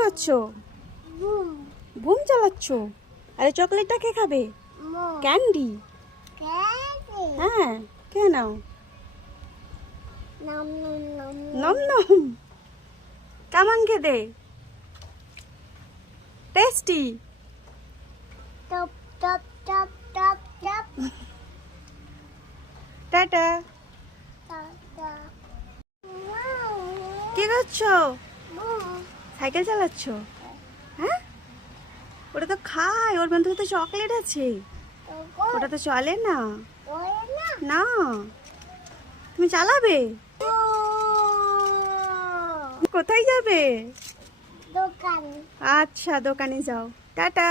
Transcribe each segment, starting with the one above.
করছো? বুম চালাচ্ছ? আরে চকলেটটা কে খাবে? ক্যান্ডি? হ্যাঁ, কে নাও? নম নম। কেমন খেতে? টেস্টি? টাটা। কি করছো? সাইকেল চালাচ্ছ? হ্যাঁ, ওটা তো খায়, ওর মধ্যে তো চকলেট আছে, ওটা তো চলে না। না, তুমি চালাবে? কোথায় যাবে? আচ্ছা, দোকানে যাও। টাটা।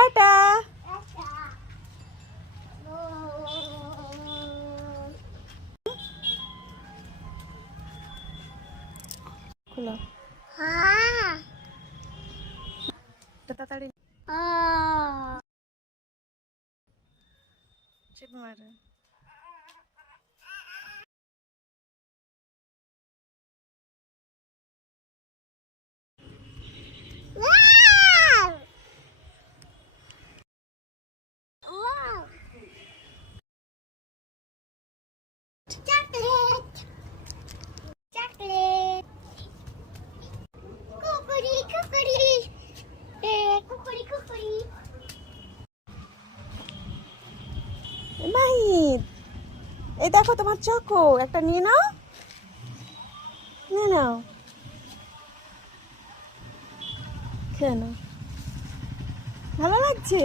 টাটা। খুলো তাড়াতাড়ি। চেপ মারে। মাহিদ, এই দেখো তোমার চকো, একটা নিয়ে নাও, নিয়ে নাও, খেয়ে নাও। ভালো লাগছে?